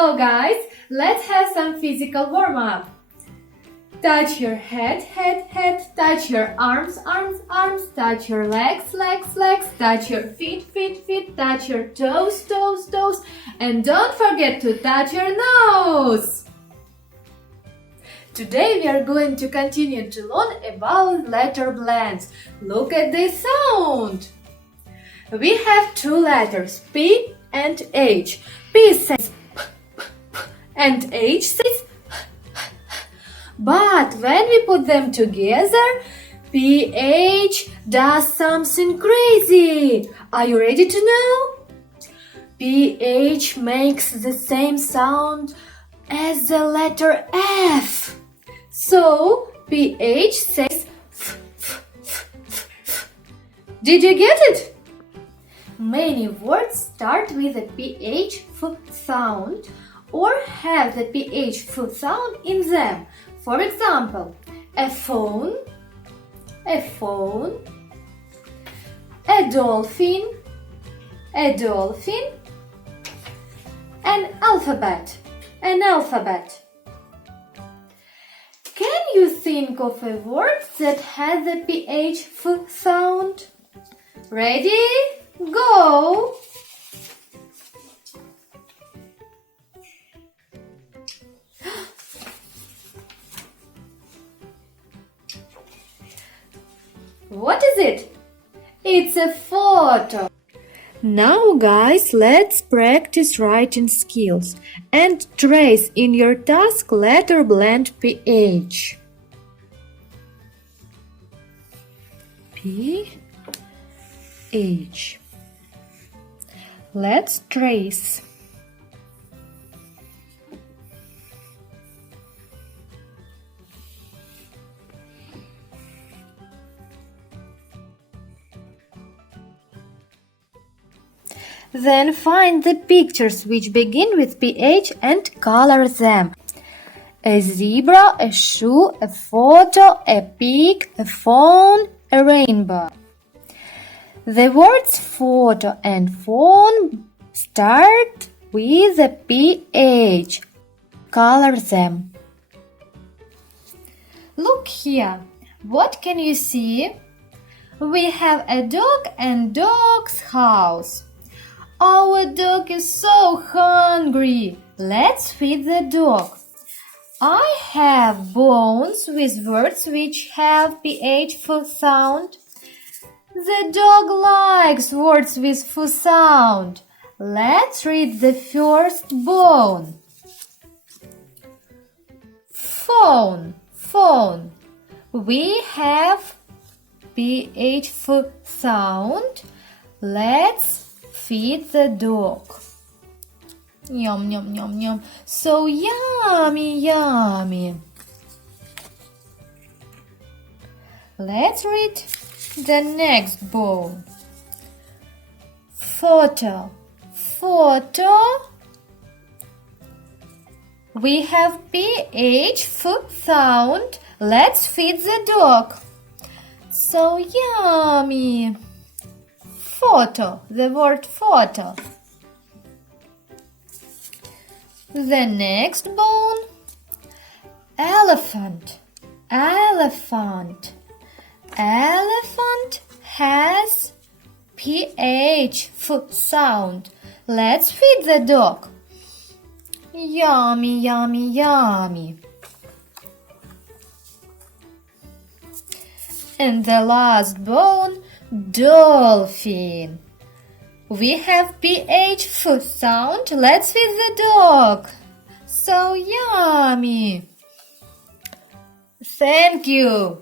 Hello guys, let's have some physical warm-up. Touch your head, touch your arms, touch your legs, touch your feet, touch your toes, and don't forget to touch your nose. Today we are going to continue to learn about letter blends. Look at this sound. We have two letters, P and H. P says p, and H says but when we put them together, PH does something crazy. Are you ready to know? PH makes the same sound as the letter F. So, PH says f. Did you get it? Many words start with a PH f sound or have the PH f sound in them. For example, a phone, a dolphin, an alphabet. Can you think of a word that has the PH f sound? Ready? Go! What is it? It's a photo. Now guys, let's practice writing skills and trace in your task letter blend PH. PH. Let's trace. Then find the pictures which begin with PH and color them. A zebra, a shoe, a photo, a pig, a phone, a rainbow. The words photo and phone start with a PH. Color them. Look here. What can you see? We have a dog and dog's house. Our dog is so hungry. Let's feed the dog. I have bones with words which have PH f sound. The dog likes words with f sound. Let's read the first bone. Phone. We have PH f sound. Let's feed the dog. Yum, yum, yum, yum. So yummy. Let's read the next bone. Photo. We have PH f sound. Let's feed the dog. So yummy. Photo, the word photo. The next bone. Elephant. Elephant has PH f sound. Let's feed the dog. Yummy. And the last bone. Dolphin. We have PH f sound. Let's feed the dog. So yummy. Thank you.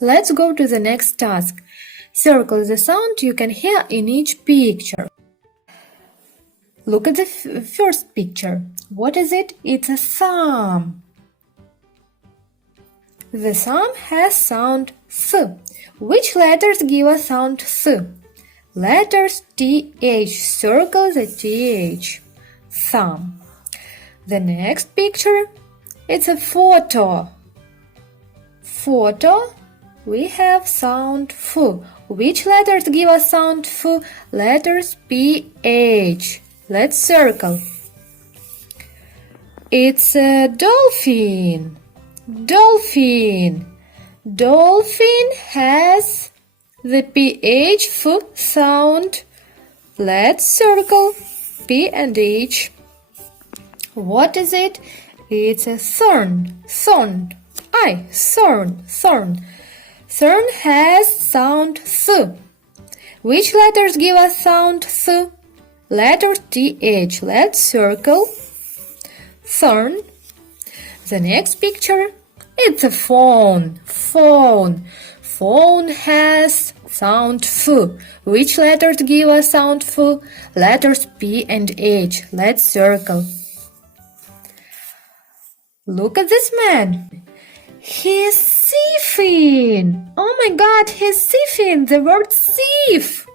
Let's go to the next task. Circle the sound you can hear in each picture. Look at the first picture. What is it? It's a thumb. The thumb has sound th. Which letters give a sound th? Letters TH. Circle the TH. Thumb. The next picture, it's a photo. we have sound F. Which letters give us sound F? Letters P, H. Let's circle. It's a dolphin. Dolphin. Dolphin has the PH F sound. Let's circle P and H. What is it? It's a thorn. Thorn. Thorn. Thorn. Thorn has sound Th. Which letters give us sound Th? Letter TH. Let's circle thorn. The next picture, it's a phone. Phone. Phone has sound F. Which letters give us sound F? Letters P and H. Let's circle. Look at this man. He's thieving. Oh my God, he's thieving. The word thief.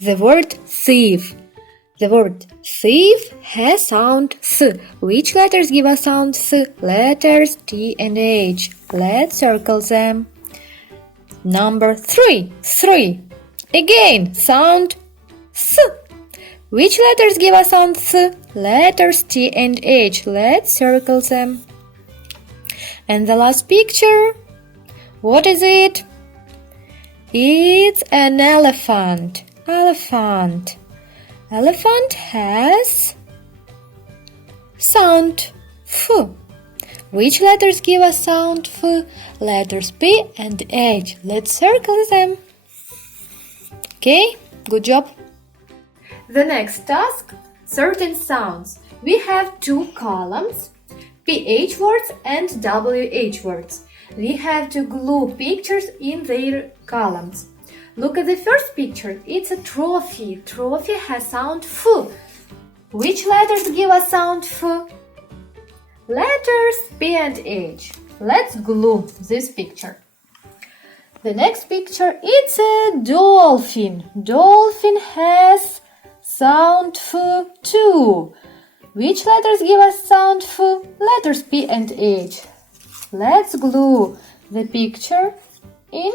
The word thief. The word thief has sound Th. Which letters give us sound Th? Letters T and H. Let's circle them. Number 3. 3. Again, sound Th. Which letters give us sound Th? Letters T and H. Let's circle them. And the last picture, what is it? It's an elephant. Elephant. Elephant has sound F. Which letters give us sound F? Letters P and H. Let's circle them. Okay, good job. The next task, certain sounds. We have 2 columns, PH words and WH words. We have to glue pictures in their columns. Look at the first picture. It's a trophy. Trophy has sound F. Which letters give us sound F? Letters P and H. Let's glue this picture. The next picture, it's a dolphin. Dolphin has sound F too. Which letters give us sound F? Letters P and H. Let's glue the picture in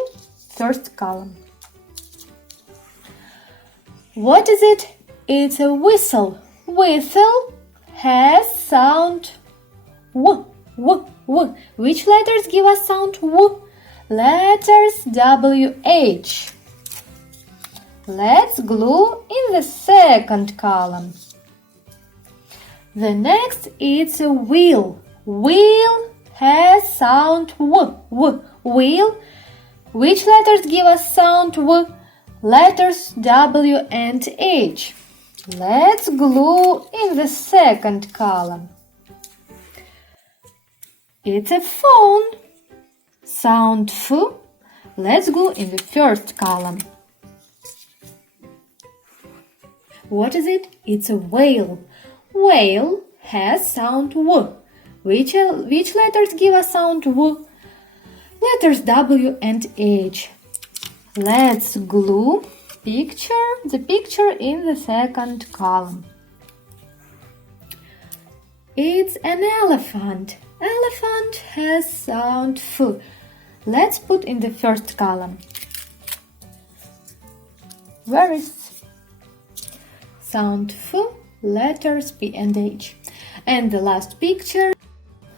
first column. What is it? It's a whistle. Whistle has sound W. W. Which letters give us sound W? Letters WH. Let's glue in the second column. The next is a wheel. Wheel has sound W. W. Wheel. Which letters give us sound W? Letters W and H. Let's glue in the second column. It's a phone. Sound F. Let's glue in the first column. What is it? It's a whale. Whale has sound W. Which letters give us sound W? Letters W and H. Let's glue the picture in the second column. It's an elephant. Elephant has sound F. Let's put in the first column. Where is sound F? Letters P and H. And the last picture.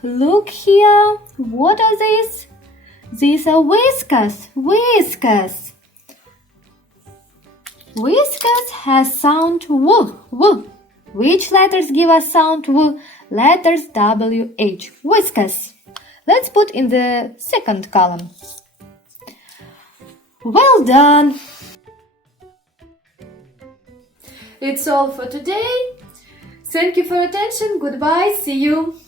Look here. What are these? These are whiskers. Whiskers. Whiskers has sound W. W. Which letters give us sound W? Letters WH. Whiskers. Let's put in the second column. Well done! It's all for today. Thank you for your attention. Goodbye. See you.